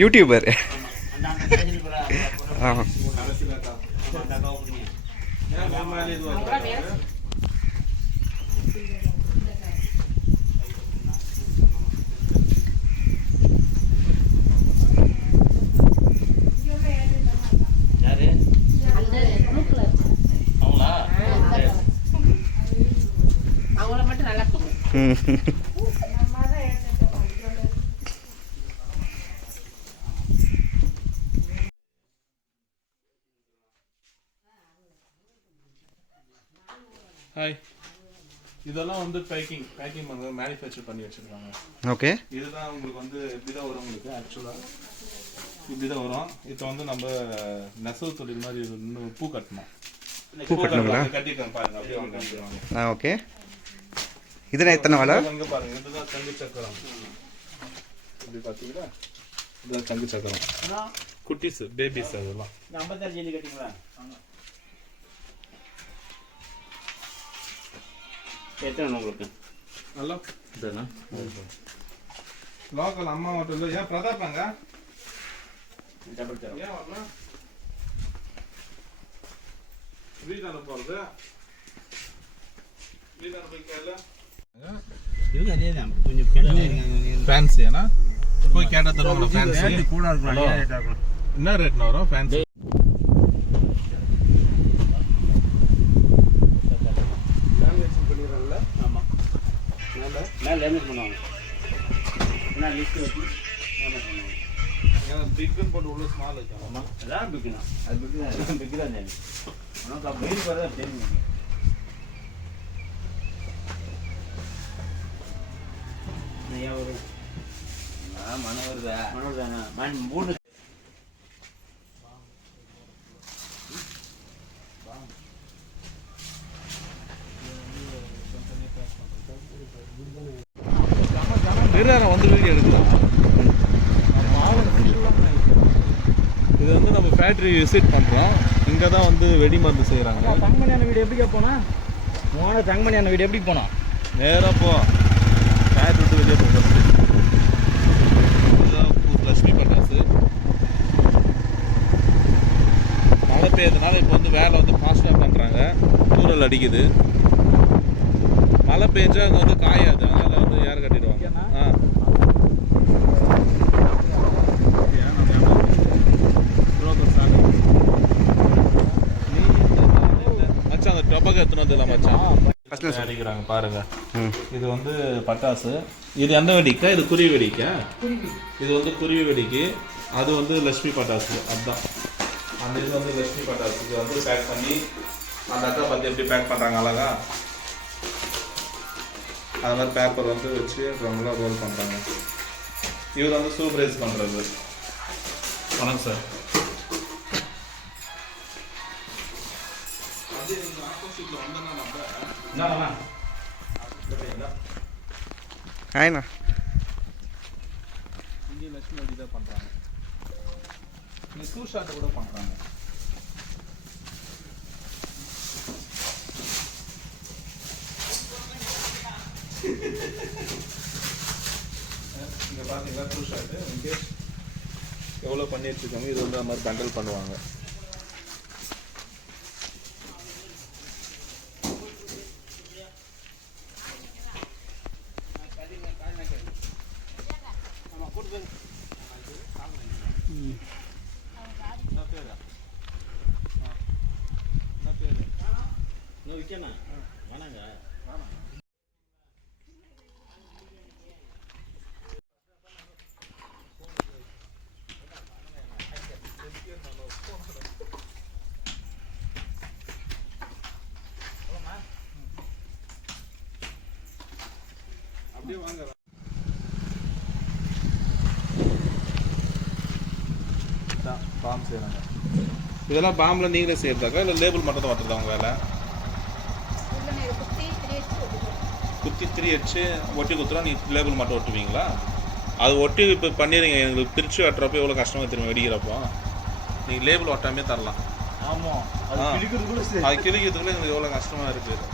YouTuber. Hi, இதெல்லாம் வந்து packing பண்ணி மேனுஃபேக்சர் பண்ணி வச்சிருக்காங்க. ஓகே, இதுதான் உங்களுக்கு வந்து இப்படி தான் வரும். உங்களுக்கு ஆக்சுவலாக இப்படி தான் வரும். இப்போ வந்து நம்ம நெசவு தொழில் மாதிரி இன்னும் பூ கட்டணும். கட்டிருக்கேன் பாருங்க, அப்படியே வாங்க. ஓகே, இதெல்லாம் எத்தனை வேலை? அங்கே பாருங்க, இதுதான் தங்கு சக்கரம். இப்படி பார்த்தீங்களா, இதுதான் தங்கு சக்கரம். குட்டிஸ் பேபிஸ் அதெல்லாம் 55 கட்டிங்களா? எத்தனை உங்களுக்கு நல்லா இதுண்ணா லோக்கல் அம்மா மட்டும் இல்லை. ஏன் பிரதாப்பாங்க ஏன் வரலாம்? வீட்டான போகிறது வீட்டான போய் கேள்ல இது அதே தான். கொஞ்சம் ஃபேன்சி ஏன்னா போய் கேட்டால் தருவாங்க. ஃபேன்சி கூட இருக்கும். என்ன ரேட்னா வரும் ஃபேன்சி? மேலே லேமினேட் பண்ணுவாங்க. என்ன லிஸ்ட்டு வச்சு லேமினேட் பண்ணுவாங்க. ஏன்னா பிக்குன்னு போட்டு உள்ள ஸ்மால் வைக்கும். ஆமாம், எல்லாம் பிக்கு தான். அது பிக்கு தான், எல்லாம் பிக்கு தான் தெரியும். ஆனால் அப்போ வெயில் போகிறதா தெரியும். ஏன் ஒரு மனம் வருதா? மனம் வருதாண்ணா? மண் மூணு வந்து வீடியோ எடுக்கலாம். இது வந்து நம்ம ஃபேக்ட்ரி விசிட் பண்ணுறோம். இங்கே தான் வந்து வெடி மருந்து செய்கிறாங்க. தங்கமணியான வீடு எப்படி போனால் தங்கமணியான வீடு எப்படி போனோம்? நேராக போ, ஃபேக்ட்ரி விட்டு வெளியே போ. ஃபஸ்ட்டு இதுதான் லட்சுமி பட்டாசு. மழை பெய்யறதுனால இப்போ வந்து வேலை வந்து ஃபாஸ்ட்டாக பண்ணுறாங்க. தூரல் அடிக்குது. மழை பெஞ்சா அங்கே வந்து காயாது, அதனால் வந்து யார் கட்டிடுவாங்க. மச்சான் அந்த டொபக்கு எடுத்துன்னு வந்துடலாம் மச்சான். அடிக்கிறாங்க பாருங்க. இது வந்து பட்டாசு. இது எந்த வெடிக்கா? இது குருவி வெடிக்கா? இது வந்து குருவி வெடிக்கு. அது வந்து லட்சுமி பட்டாசு. அதுதான் அந்த இது வந்து லட்சுமி பட்டாசுக்கு வந்து பேக் பண்ணி அந்த அக்கா பார்த்து எப்படி பேக் பண்ணுறாங்க அழகா. அது மாதிரி பேப்பர் வந்து வச்சு நல்லா ரோல் பண்ணுறாங்க. இவர் வந்து சூப்பரைஸ் பண்ணுறது. வணக்கம் சார். ஆப்போசிட்டில் வந்தோன்னா நம்ம ஹாய்ண்ணா. இங்கே லட்சுமி வண்டி தான் பண்ணுறாங்க. இங்கே 2 ஷாட் கூட பண்ணுறாங்க. இங்கே பார்த்தீங்களா 2 ஷாட்டு இங்கே எவ்வளோ பண்ணி வச்சுருக்காங்க. இது வந்து அது மாதிரி பண்டல் பண்ணுவாங்க. வேணாங்க அப்படியே வாங்க. பாம் செய்கிறாங்க. இதெல்லாம் பாம்பில் நீங்களே செய்யறதாக்கா இல்லை லேபிள் மட்டும் தான் ஒட்டுறதா உங்கள் வேலை? குத்தி 3 அடிச்சு ஒட்டி குத்துறா, நீ லேபிள் மட்டும் ஒட்டுவீங்களா? அது ஒட்டி இப்போ பண்ணிடுங்க. எங்களுக்கு பிரித்து வெட்டுறப்போ எவ்வளோ கஷ்டமாக திரும்ப வெடிக்கிறப்போ நீங்கள் லேபிள் ஒட்டாமே தரலாம். ஆமாம், அது கிழிக்கிறதுக்குள்ளே எங்களுக்கு எவ்வளோ கஷ்டமாக இருக்குது.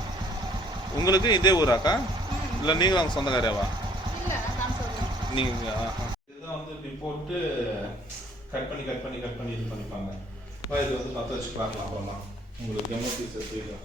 உங்களுக்கு இதே ஊராக்கா இல்லை நீங்களும் அவங்க சொந்தக்காரியாவா? நீங்கள் இதுதான் வந்து இப்படி போட்டு கட் பண்ணி இது பண்ணிப்பாங்க. இது வந்து பற்ற வச்சு பார்க்கலாம். அப்புறமா உங்களுக்கு எம்ஓபி புரியும்.